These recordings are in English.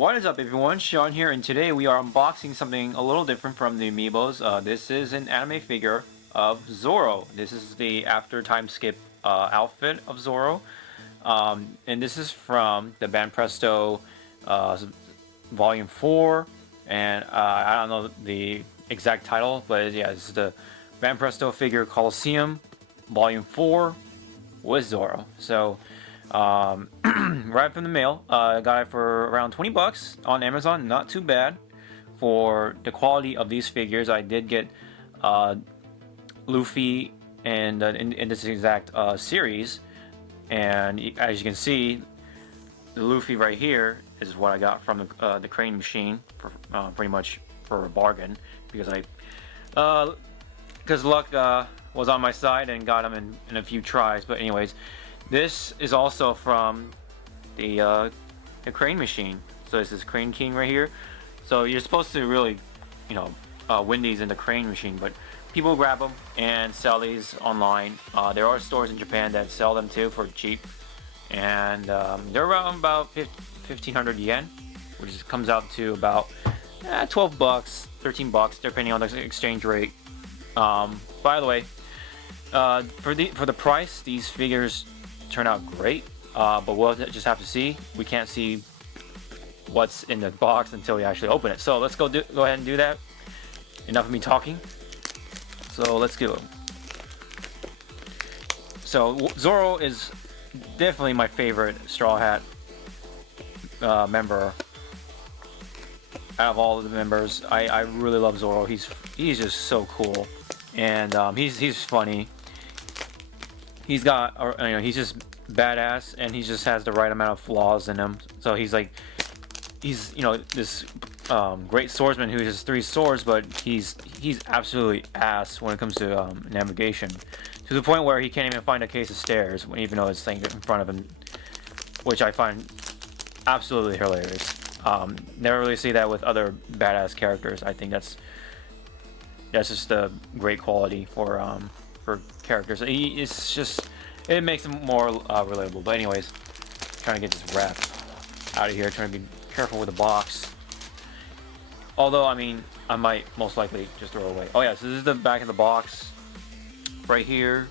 What is up everyone, Sean here, and today we are unboxing something a little different from the amiibos. This is an anime figure of Zoro. This is the after time skip outfit of Zoro. And this is from the Banpresto Volume 4, and I don't know the exact title, but yeah, this is the Banpresto figure Coliseum Volume 4 with Zoro. So right from the mail, I got it for around 20 bucks on Amazon. Not too bad for the quality of these figures. I did get Luffy and in this exact series, and as you can see, the Luffy right here is what I got from the crane machine for pretty much for a bargain, because luck was on my side and got him in a few tries. But anyways, this is also from the crane machine. So this is Crane King right here. So you're supposed to really, win these in the crane machine, but people grab them and sell these online. There are stores in Japan that sell them too for cheap, and they're around about 1,500 yen, which comes out to about 12 bucks, 13 bucks, depending on the exchange rate. By the way, for the price, these figures turn out great, but we'll just have to see. We can't see what's in the box until we actually open it. So let's go ahead and do that. Enough of me talking. So let's go. So Zoro is definitely my favorite Straw Hat member out of all of the members. I really love Zoro. He's just so cool, and he's funny. He's got, he's just badass, and he just has the right amount of flaws in him. So he's this great swordsman who has 3 swords, but he's absolutely ass when it comes to navigation, to the point where he can't even find a case of stairs, even though it's laying in front of him, which I find absolutely hilarious. Never really see that with other badass characters. I think that's just a great quality for characters. It makes them more relatable. But anyways, trying to get this wrap out of here, trying to be careful with the box. Although, I might most likely just throw it away. Oh yeah, so this is the back of the box right here.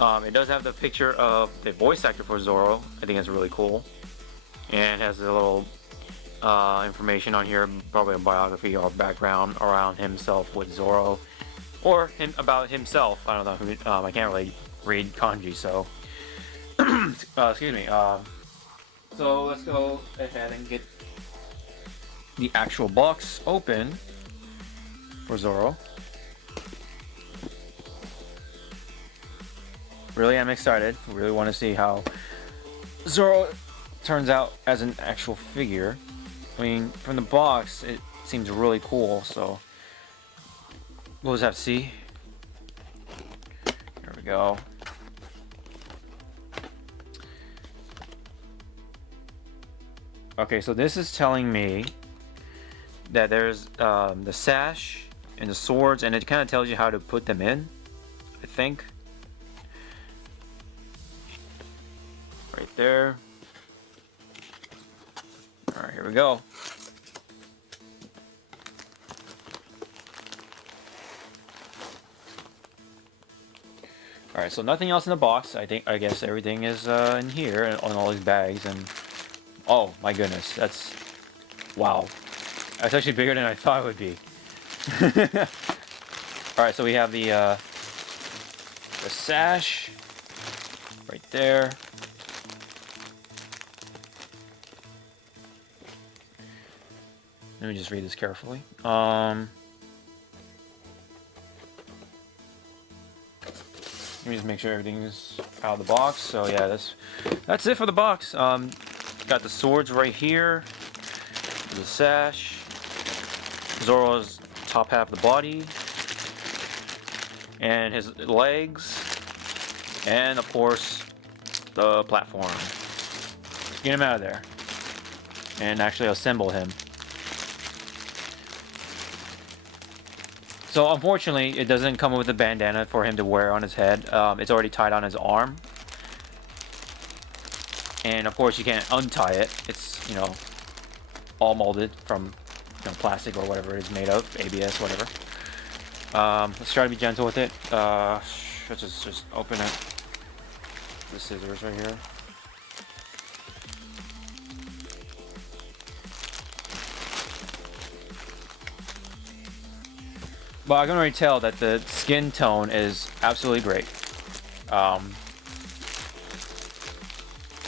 It does have the picture of the voice actor for Zoro. I think it's really cool, and has a little information on here, probably a biography or background around himself with Zoro, or about himself. I don't know. I can't really read kanji, so excuse me. So let's go ahead and get the actual box open for Zoro. Really, I'm excited. Really want to see how Zoro turns out as an actual figure. From the box, it seems really cool, so we'll just have to see. Here we go. Okay, so this is telling me that there's the sash and the swords, and it kind of tells you how to put them in, I think. Right there. Alright, here we go. Alright, so nothing else in the box. I guess everything is in here on all these bags, and oh my goodness, that's wow. That's actually bigger than I thought it would be. Alright, so we have the sash right there. Let me just read this carefully. Let me just make sure everything is out of the box. So yeah, that's it for the box. Got the swords right here, the sash, Zoro's top half of the body, and his legs, and of course the platform. Get him out of there and actually assemble him. So unfortunately, it doesn't come with a bandana for him to wear on his head. It's already tied on his arm. And of course you can't untie it. It's, all molded from plastic or whatever it is made of, ABS, whatever. Let's try to be gentle with it. Let's just open it. The scissors right here. But I can already tell that the skin tone is absolutely great. Oh,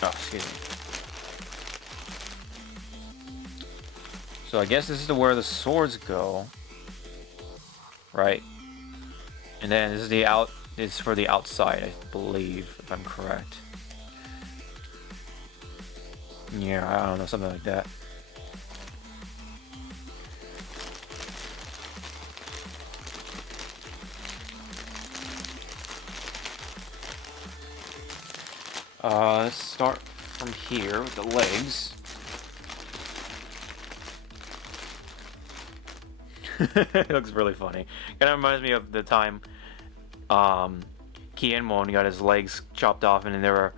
excuse me. So I guess this is where the swords go, right? And then this is It's for the outside, I believe, if I'm correct. Yeah, I don't know, something like that. Let's start from here with the legs. It looks really funny. Kind of reminds me of the time Kienmon got his legs chopped off and then they were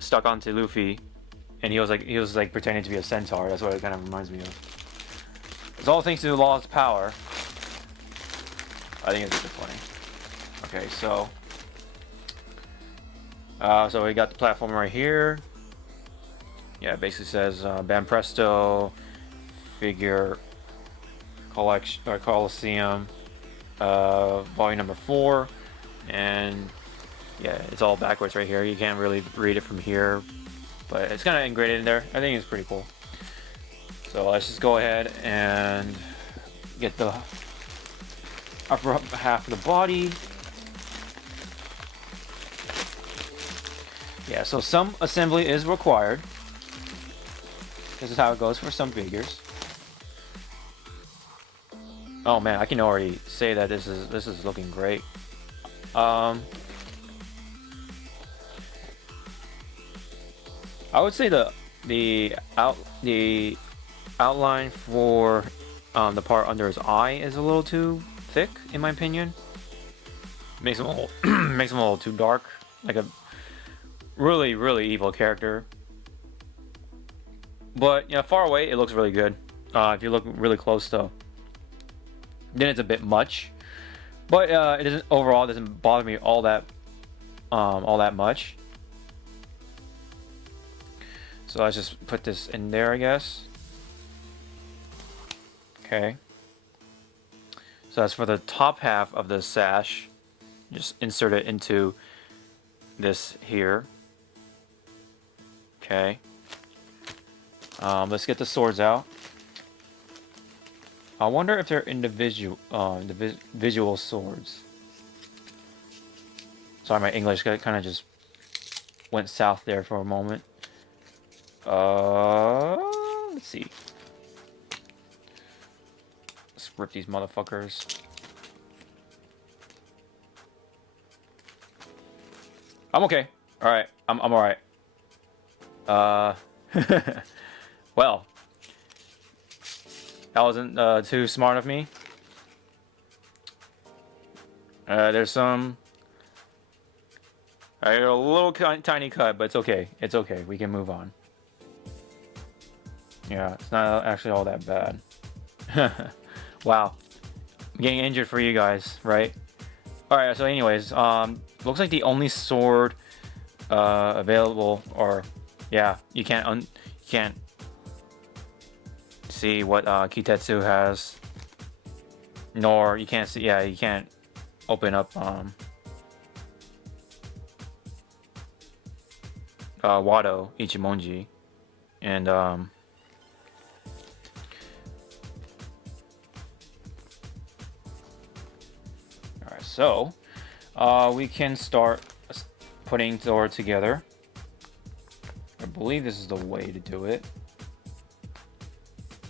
stuck onto Luffy, and he was like pretending to be a centaur. That's what it kind of reminds me of. It's all thanks to the law's power. I think it's really funny. Okay, so we got the platform right here. Yeah, it basically says Banpresto figure collection or Coliseum, volume number 4, and yeah, it's all backwards right here. You can't really read it from here, but it's kind of engraved in there. I think it's pretty cool. So let's just go ahead and get the upper half of the body. Yeah, so some assembly is required. This is how it goes for some figures. Oh man, I can already say that this is looking great. I would say the outline for the part under his eye is a little too thick, in my opinion. Makes him a little makes him a little too dark, like a really evil character. But far away it looks really good. If you look really close though, then it's a bit much. But it doesn't overall. It doesn't bother me all that much. So let's just put this in there, I guess. Okay. So that's for the top half of the sash. Just insert it into this here. Okay. Let's get the swords out. I wonder if they're individual visual swords. Sorry, my English kind of just went south there for a moment. Let's see. Let's rip these motherfuckers. I'm okay. All right. I'm all right. Well, that wasn't too smart of me. There's some. I got a little tiny cut, but it's okay. It's okay. We can move on. Yeah, it's not actually all that bad. Wow. I'm getting injured for you guys, right? Alright, so anyways, looks like the only sword available, or yeah, you can't see what Kitetsu has, nor you can't see, yeah, you can't open up Wado Ichimonji, and alright, so we can start putting Zoro together. I believe this is the way to do it.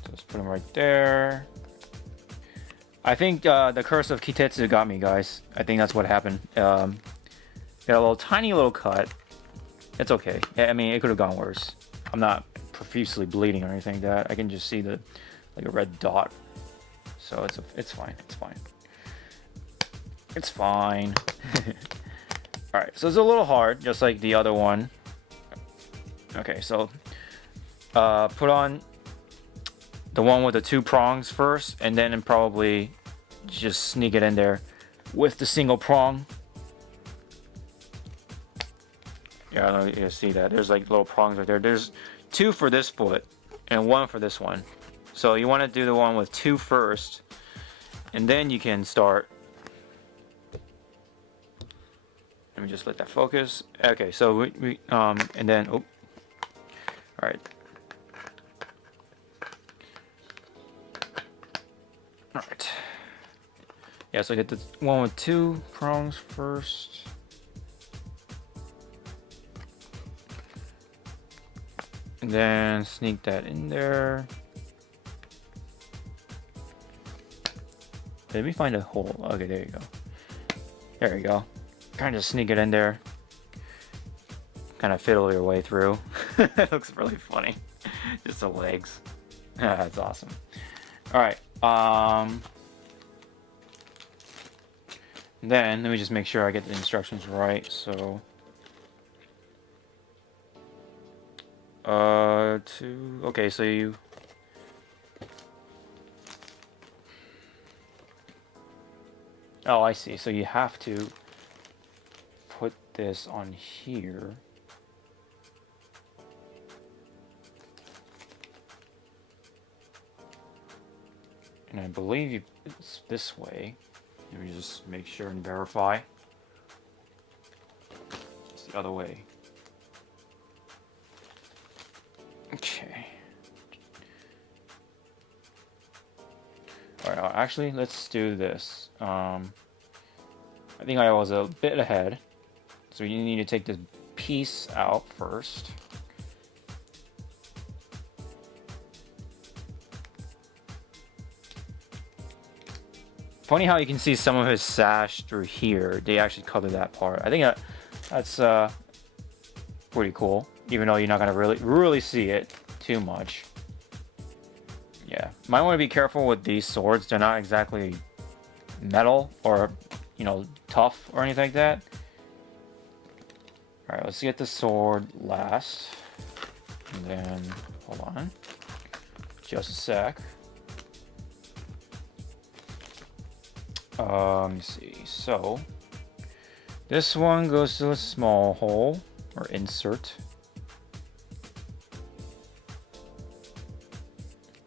So let's put him right there. I think the curse of Kitetsu got me, guys. I think that's what happened. Got a little tiny little cut. It's okay. I mean, it could have gone worse. I'm not profusely bleeding or anything like that. I can just see like a red dot. So it's fine. It's fine. It's fine. Alright, so it's a little hard, just like the other one. Okay, so put on the one with the 2 prongs first, and then probably just sneak it in there with the single prong. Yeah, I don't know if you guys see that. There's like little prongs right there. There's 2 for this foot and 1 for this one. So you want to do the one with 2 first, and then you can start. Let me just let that focus. Okay, so and then, oh, all right. All right. Yeah, so get the one with 2 prongs first. And then sneak that in there. Let me find a hole. Okay, there you go. There you go. Kind of sneak it in there. Kind of fiddle your way through. It looks really funny. Just the legs. That's awesome. Alright. Then let me just make sure I get the instructions right. So okay, so you oh, I see. So you have to put this on here. And I believe it's this way. Let me just make sure and verify. It's the other way. Okay. Alright, actually, let's do this. I think I was a bit ahead. So you need to take this piece out first. Funny how you can see some of his sash through here. They actually colored that part. I think that's pretty cool. Even though you're not gonna really see it too much. Yeah, might want to be careful with these swords. They're not exactly metal or, you know, tough or anything like that. All right, let's get the sword last, and then hold on, just a sec. Let me see. So this one goes to a small hole or insert.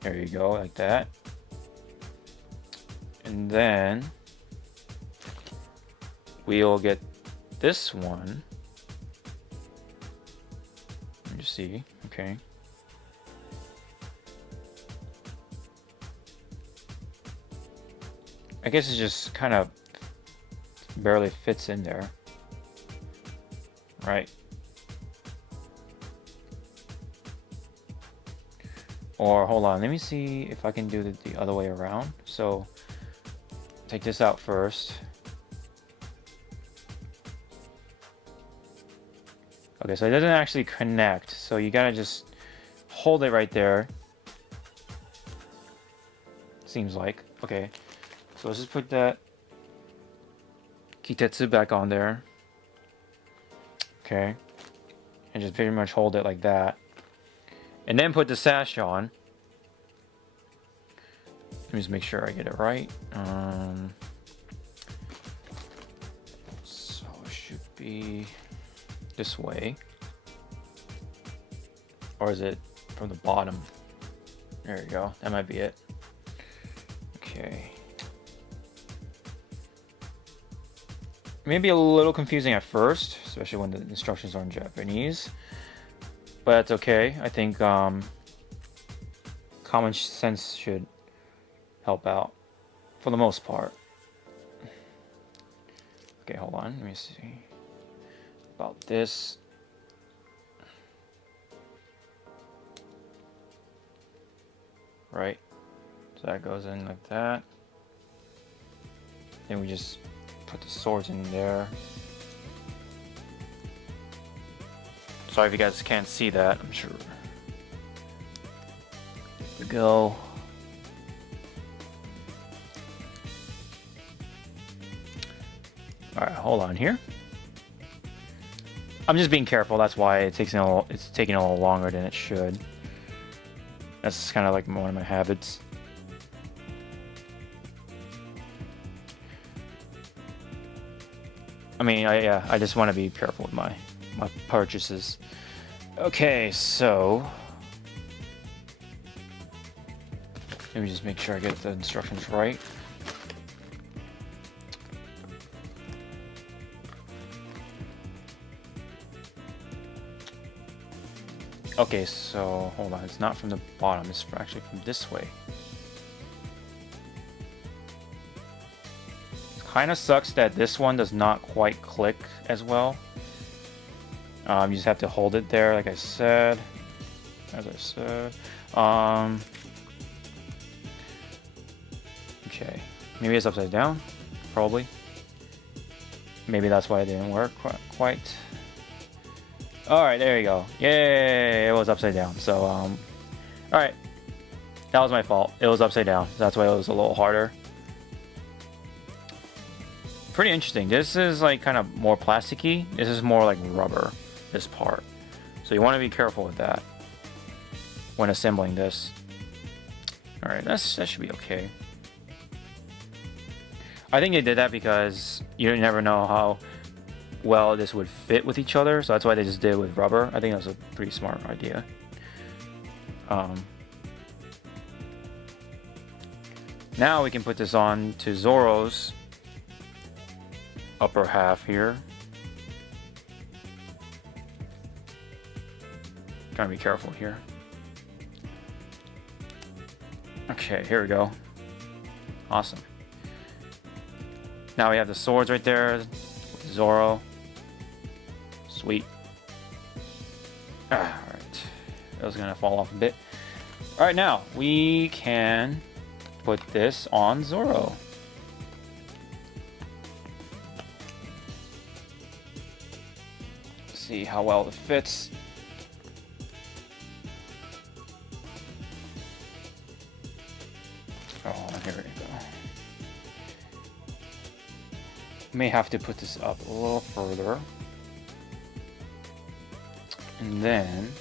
There you go, like that. And then we'll get this one. Let me just see. Okay. I guess it just kind of barely fits in there. Right. Or hold on, let me see if I can do it the other way around. So take this out first. Okay, so it doesn't actually connect, so you gotta just hold it right there. Seems like. Okay, so let's just put that kitetsu back on there. Okay, and just pretty much hold it like that. And then put the sash on. Let me just make sure I get it right. So it should be this way. Or is it from the bottom? There you go. That might be it. Okay. Maybe a little confusing at first, especially when the instructions are in Japanese. But that's okay. I think common sense should help out for the most part. Okay, hold on. Let me see about this. Right. So that goes in like that. Then we just put the swords in there. Sorry if you guys can't see that, I'm sure. There we go. Alright, hold on here. I'm just being careful, that's why it's taking a little longer than it should. That's kind of like one of my habits. I mean, yeah, I just want to be careful with my purchases. Okay, so let me just make sure I get the instructions right. Okay, so hold on, it's not from the bottom, it's actually from this way. Kind of sucks that this one does not quite click as well. You just have to hold it there, like I said. As I said. Okay, maybe it's upside down, probably. Maybe that's why it didn't work quite. Alright, there you go. Yay, it was upside down. So, alright. That was my fault. It was upside down. That's why it was a little harder. Pretty interesting. This is like kind of more plasticky. This is more like rubber, this part. So you want to be careful with that when assembling this. Alright, that should be okay. I think they did that because you never know how well this would fit with each other, so that's why they just did it with rubber. I think that's a pretty smart idea. Now we can put this on to Zoro's upper half here. Gotta be careful here. Okay, here we go. Awesome. Now we have the swords right there. Zoro. Sweet. Alright. That was gonna fall off a bit. Alright, now we can put this on Zoro. See how well it fits. Oh, here we go. May have to put this up a little further. And then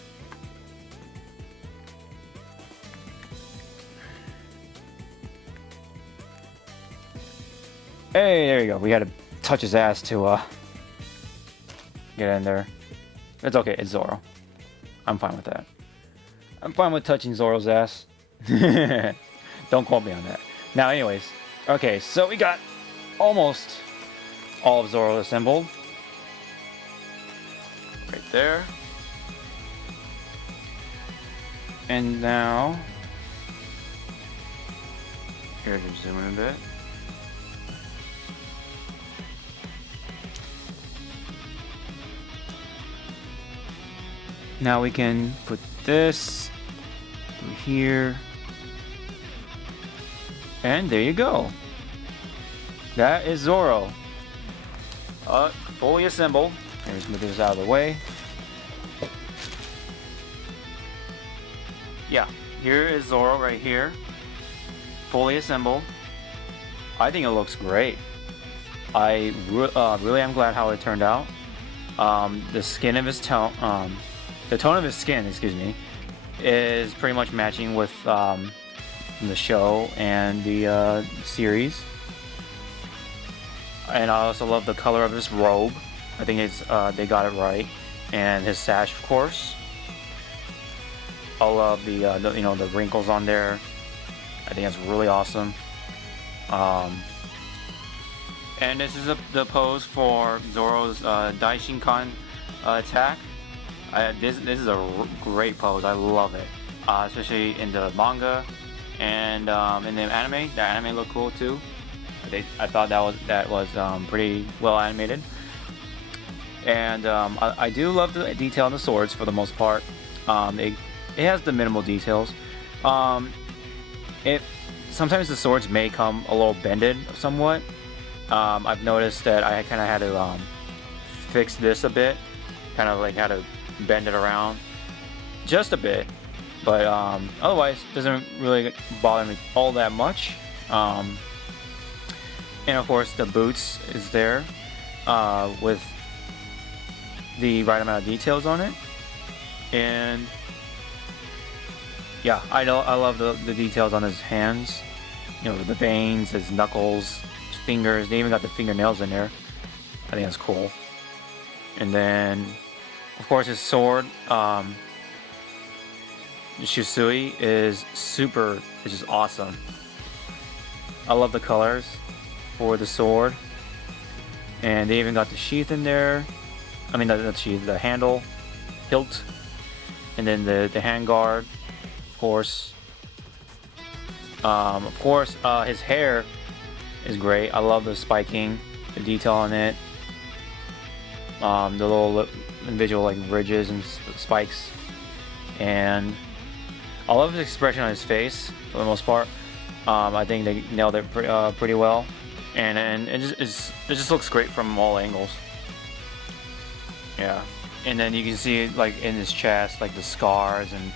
hey, there you go. We had to touch his ass to get in there. It's okay, it's Zoro. I'm fine with that. I'm fine with touching Zoro's ass. Don't quote me on that. Now anyways, okay, so we got almost all of Zoro assembled. Right there. And now, here to zoom in a bit. Now we can put this through here. And there you go. That is Zoro. Fully assembled. Let me just move this out of the way. Yeah, here is Zoro right here. Fully assembled. I think it looks great. I really am glad how it turned out. The skin of his tone, the tone of his skin, excuse me, is pretty much matching with the show and the series. And I also love the color of his robe. I think it's they got it right, and his sash, of course. I love the you know, the wrinkles on there. I think that's really awesome. And this is the pose for Zoro's Daishinkan attack. This is a great pose. I love it, especially in the manga and in the anime. The anime looked cool too. I thought that was pretty well animated. And I do love the detail on the swords for the most part. It has the minimal details. Sometimes the swords may come a little bended somewhat. I've noticed that I kind of had to fix this a bit, kind of like had to bend it around just a bit, but otherwise it doesn't really bother me all that much. And of course the boots is there with the right amount of details on it. And Yeah, I know. I love the details on his hands. You know, the veins, his knuckles, his fingers. They even got the fingernails in there. I think that's cool. And then, of course, his sword, Shisui, is super. It's just awesome. I love the colors for the sword, and they even got the sheath in there. I mean, not the sheath, the handle, hilt, and then the handguard, of course. His hair is great. I love the spiking, the detail on it. The little individual like ridges and spikes, and I love his expression on his face for the most part. I think they nailed it pretty well, and it just looks great from all angles. Yeah, and then you can see like in his chest, like the scars and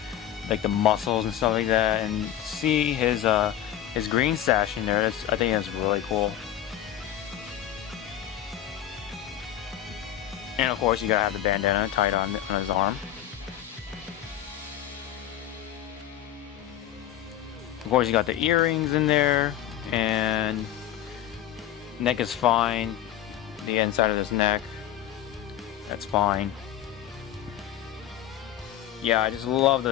like the muscles and stuff like that, and see his green sash in there. I think that's really cool. And of course, you gotta have the bandana tied on his arm. Of course, you got the earrings in there, and neck is fine. The inside of his neck, that's fine. Yeah, I just love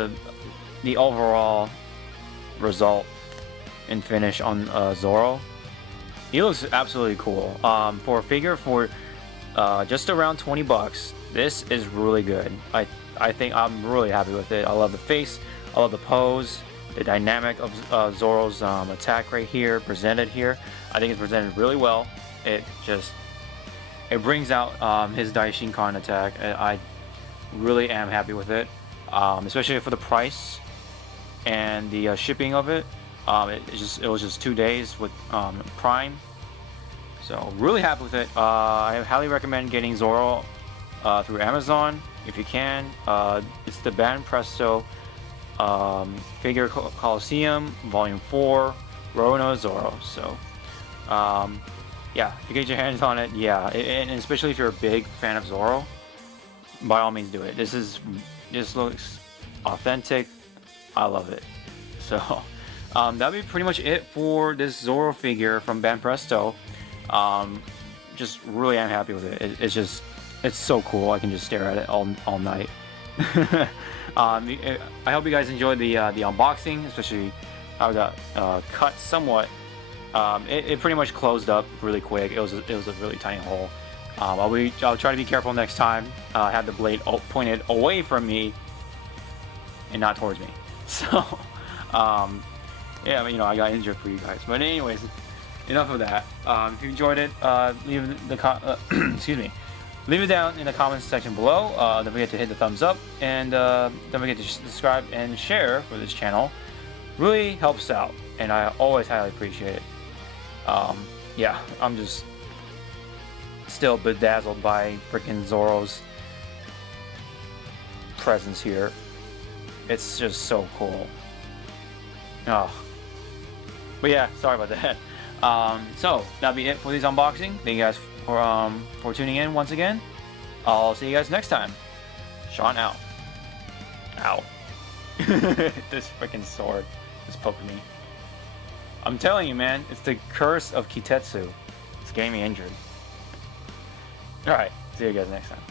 the overall result and finish on Zoro. He looks absolutely cool. For a figure for just around 20 bucks, this is really good. I think I'm really happy with it. I love the face. I love the pose. The dynamic of Zoro's attack right here, presented here. I think it's presented really well. It brings out his Daishinkan attack. I really am happy with it, especially for the price and the shipping of it. It was just 2 days with Prime, so really happy with it. I highly recommend getting Zoro through Amazon if you can. It's the Banpresto Figure Coliseum Volume 4 Rono Zoro. So yeah, if you get your hands on it, yeah, and especially if you're a big fan of Zoro, by all means do it. This looks authentic. I love it. So that'll be pretty much it for this Zoro figure from Banpresto. Just really am happy with it. It's so cool. I can just stare at it all night. I hope you guys enjoyed the unboxing, especially how it got cut somewhat. It pretty much closed up really quick. It was a really tiny hole. I'll try to be careful next time. Have the blade pointed away from me and not towards me. So yeah, you know, I got injured for you guys. But anyways, enough of that. If you enjoyed it, leave it down in the comments section below. Don't forget to hit the thumbs up, and don't forget to subscribe and share for this channel. Really helps out, and I always highly appreciate it. Yeah, I'm just still bedazzled by freaking Zoro's presence here. It's just so cool. Oh. But yeah, sorry about that. So that'll be it for this unboxing. Thank you guys for tuning in once again. I'll see you guys next time. Sean out. Ow. This freaking sword is poking me. I'm telling you, man, it's the curse of Kitetsu. It's getting me injured. Alright, see you guys next time.